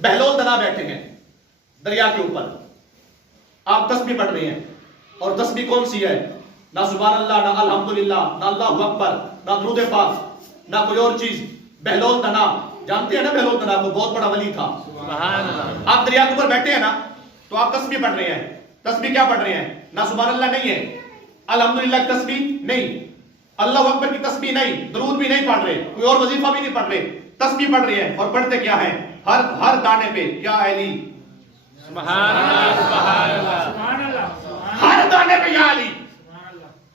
بہلول دنا بیٹھے ہیں دریا کے اوپر، آپ تسبیح پڑھ رہے ہیں، اور تسبیح کون سی ہے؟ نہ سبحان اللہ، نہ الحمدللہ، نہ اللہ اکبر، نہ درود پاک، نہ کوئی اور چیز. بہلول دنا، جانتے ہیں نا بہلول دنا کو؟ بہت بڑا ولی تھا. آپ دریا کے اوپر بیٹھے ہیں نا، تو آپ تسبیح پڑھ رہے ہیں. تسبیح کیا پڑھ رہے ہیں؟ نہ سبحان اللہ نہیں ہے، الحمدللہ کی تسبیح نہیں، اللہ اکبر کی تسبیح نہیں، درود بھی نہیں پڑھ رہے، کوئی اور وظیفہ بھی نہیں پڑھ رہے، تسبیح پڑھ رہے ہیں. اور پڑھتے کیا ہیں؟ ہر دانے پہ یا علی، سبحان اللہ، سبحان اللہ، سبحان اللہ، ہر دانے پہ یا علی.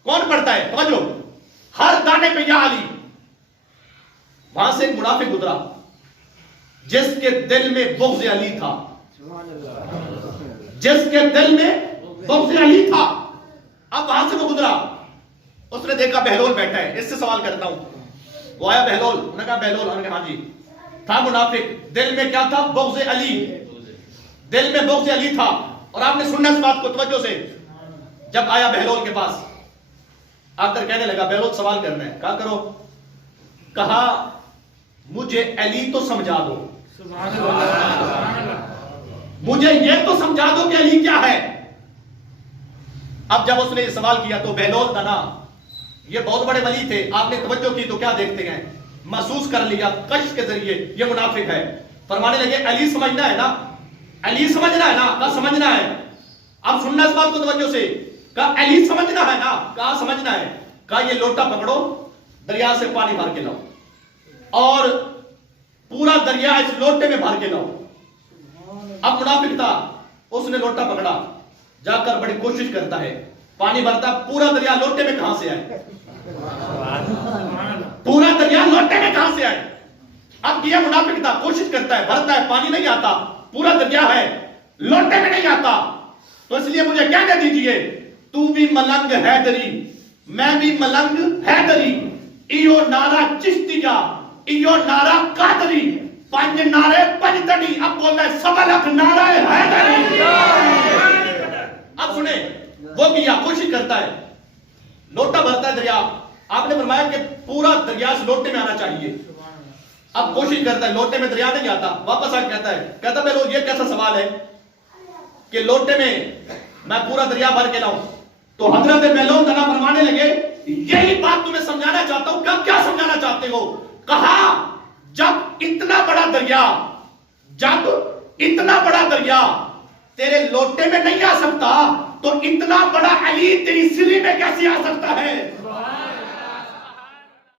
کون پڑھتا ہے؟ توجہ، ہر دانے پہ یا علی. وہاں سے ایک منافق گزرا جس کے دل میں بغض علی تھا، جس کے دل میں بغض علی تھا. اب وہاں سے وہ گزرا، اس نے دیکھا بہلول بیٹھا ہے. اس سے سوال کرتا ہوں، وہ آیا بہلول، انہوں نے کہا بہلول، انہوں نے کہا ہاں جی. تھا منافق، دل میں کیا تھا؟ بغض علی، دل میں بغض علی تھا. اور آپ نے سننا اس بات کو توجہ سے. جب آیا بہلول کے پاس، آ کر کہنے لگا بہلول سوال کرنا ہے. کہا کرو. کہا مجھے علی تو سمجھا دو، مجھے یہ تو سمجھا دو کہ علی کیا ہے. اب جب اس نے یہ سوال کیا تو بہلول دنا، یہ بہت بڑے ولی تھے، آپ نے توجہ کی تو کیا دیکھتے ہیں؟ محسوس کر لیا کشف کے ذریعے یہ منافق ہے. فرمانے لگے علی سمجھنا ہے نا، علی سمجھنا ہے نا. کہا سمجھنا ہے. اب سننا اس بات کو توجہ سے. کہا علی سمجھنا ہے نا. کہا سمجھنا ہے. کہا یہ لوٹا پکڑو، دریا سے پانی بھر کے لاؤ، اور پورا دریا اس لوٹے میں بھر کے لاؤ. اب منافق تھا، اس نے لوٹا پکڑا، جا کر بڑی کوشش کرتا ہے، پانی بھرتا، پورا دریا لوٹے میں کہاں سے آئے؟ پورا دریا لوٹے میں کہاں سے آئے؟ اب یہ منافق تھا، کوشش کرتا ہے، بھرتا ہے، پانی نہیں آتا، پورا دریا ہے، لوٹے میں نہیں آتا. تو اس لیے مجھے کہنے دیجئے، تو بھی ملنگ حیدری، میں بھی ملنگ حیدری، ایو نارا چشتیہ، ایو نارا قادری، پنج نعرے پنجتنی. اب بولتا ہے سوا لاکھ نعرہ حیدری. اب سنیں، وہ کیا کوشش کرتا ہے، لوٹا بھرتا ہے دریا. آپ نے فرمایا کہ پورا دریا اس لوٹے میں آنا چاہیے. اب کوشش کرتا ہے، لوٹے میں دریا نہیں آتا. واپس آ کہتا ہے بہلول یہ کیسا سوال ہے کہ لوٹے میں میں پورا دریا بھر کے لاؤں؟ تو حضرت بہلول دنا فرمانے لگے یہی بات تمہیں سمجھانا چاہتا ہوں. کیا سمجھانا چاہتے ہو؟ کہا جب اتنا بڑا دریا تیرے لوٹے میں نہیں آ سکتا، تو اتنا بڑا علی تیری سری میں کیسے آ سکتا ہے؟